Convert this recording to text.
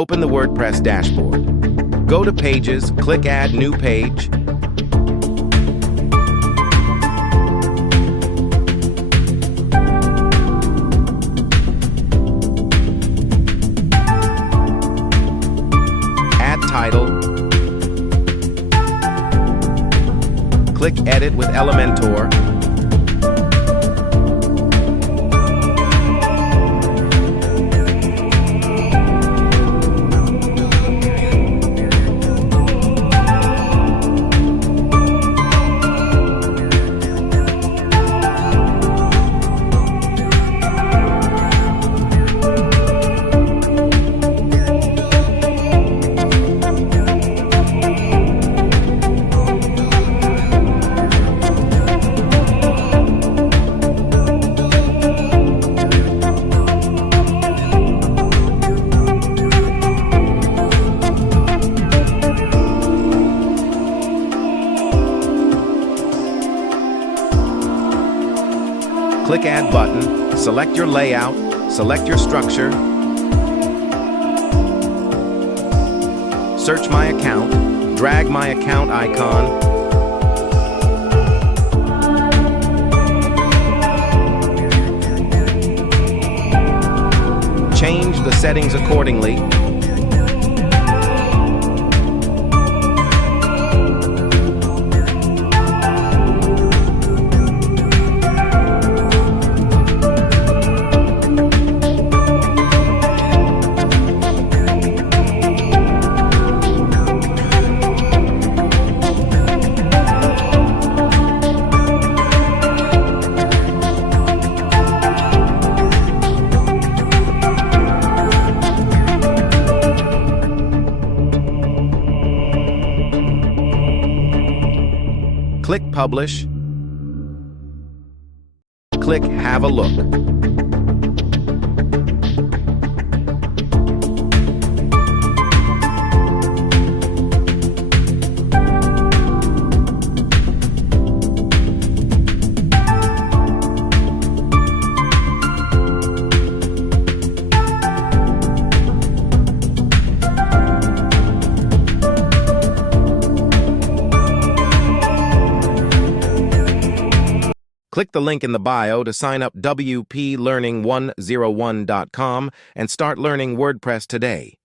Open the WordPress Dashboard. Go to Pages, click Add New Page. Add title. Click Edit with Elementor. Click Add button, select your layout, select your structure, search my account, drag my account icon, change the settings accordingly. Click Publish. Click Have a Look. Click the link in the bio to sign up wplearning101.com and start learning WordPress today.